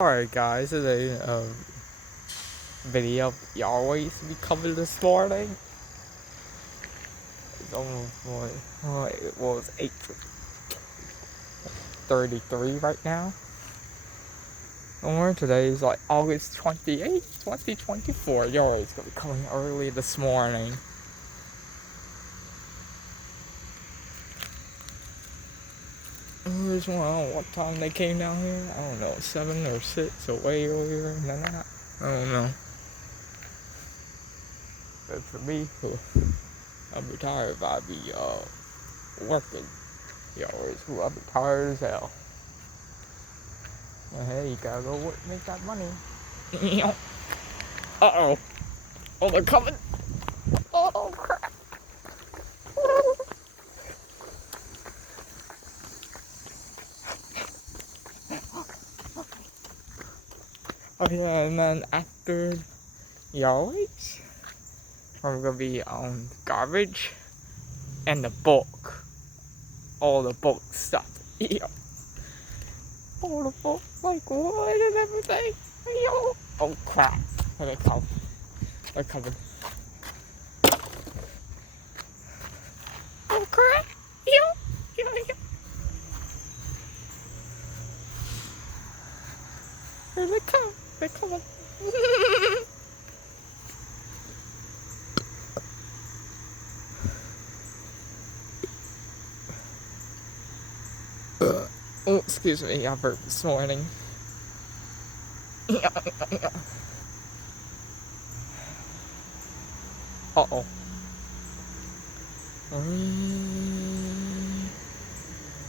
Alright guys, today video you always be coming this morning. It's almost it was 8:33 right now. And today is like August 28th, 2024. You're always gonna be coming early this morning. I don't know what time they came down here. I don't know, 7 or 6 or way earlier than that. I don't know. But for me, I'm retired, I'd be working. I'm tired as hell. Well, hey, you gotta go work, make that money. Uh-oh. Oh, they're coming. Oh, crap. Oh, yeah, and then after Yahweh's, I'm gonna be on garbage and the bulk. All the bulk stuff. Yeah. All the bulk, like wood and everything. Yo. Oh, crap. Here they come. They're coming. Oh, crap. Yo. Yo, yo. Here they come. They're coming. Oh, excuse me, I burped this morning. Uh-oh.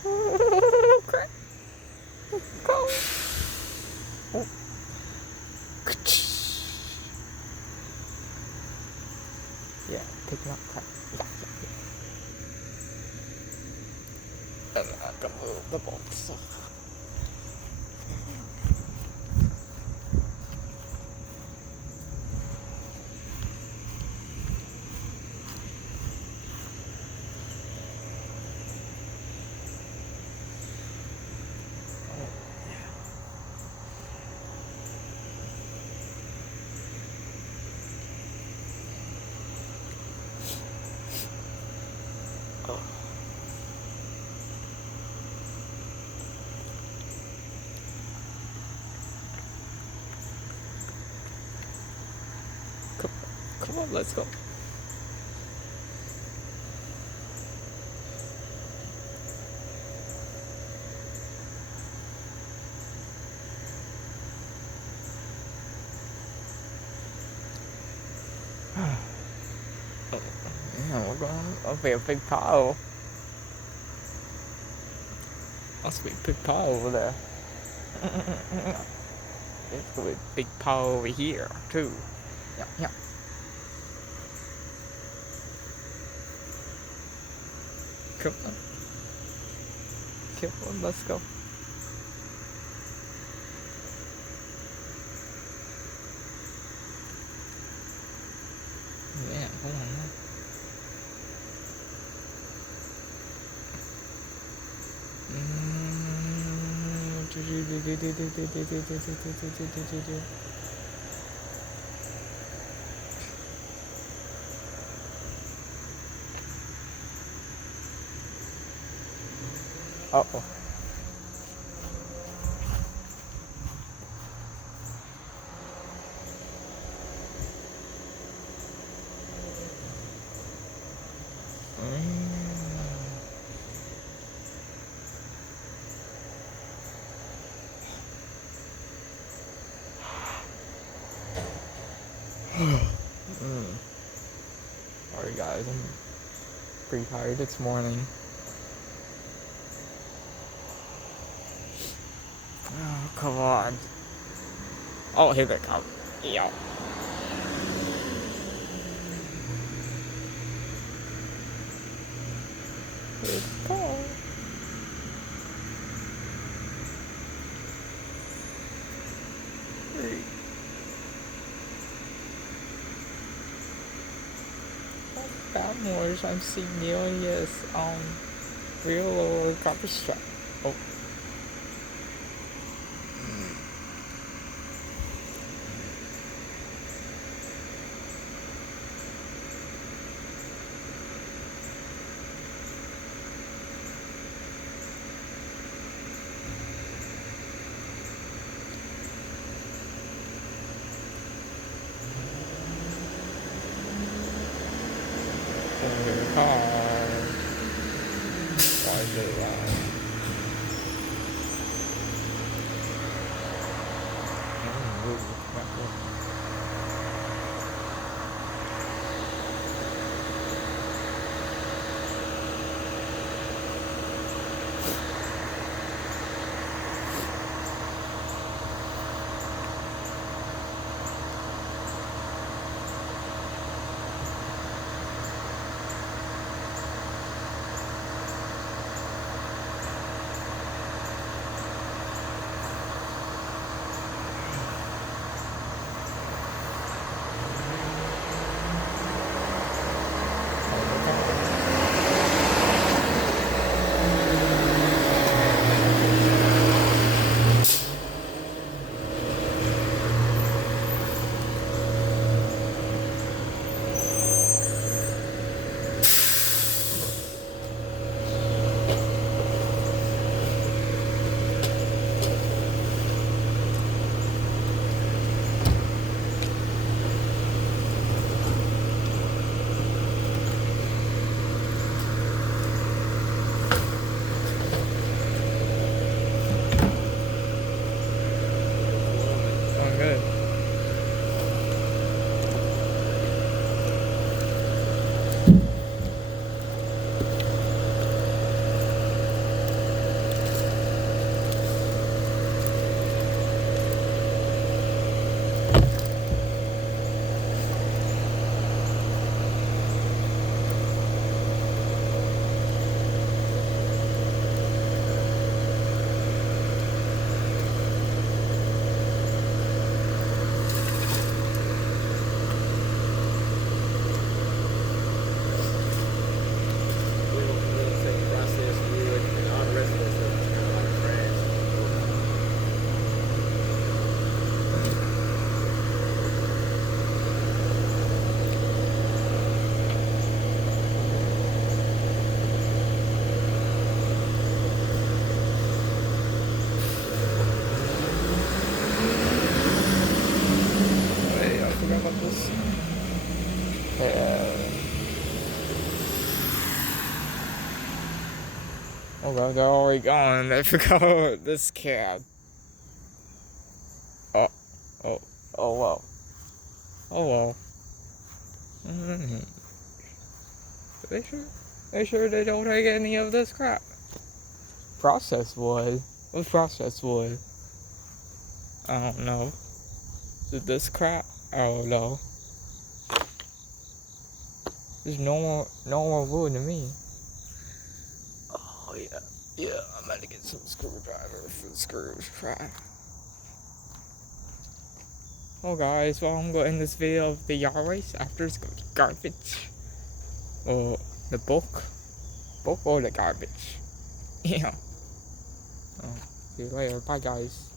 Oh, crap. Go. Oh. Yeah, picking up crap. And I can move the box. Come on, let's go. Yeah, we're going. That'll be a big pile. Must be a big pile over there. There's gonna be a big pile over here too. Yeah, yeah. Come on. Come on, let's go. Yeah, hold on. Uh-oh. Alright guys, I'm pretty tired this morning. Oh, come on. Oh, here they come. Yeah. Here they go. Downwards, I'm seeing aliens on real or garbage truck. Oh. I'm good. Wait, I forgot about this. Oh god, they're already gone. I forgot about this cab. Oh, oh, oh well. Oh well. Mm-hmm. They sure they don't take any of this crap. Processed wood? What's processed wood? I don't know. Is it this crap? I don't know. There's normal wood to me. Oh yeah. Yeah, I'm gonna get some screwdriver for the screws. Crap. Oh guys, well I'm gonna end this video of the yard waste after it's garbage. Or the book or the garbage. Yeah. Oh, see you later. Bye guys.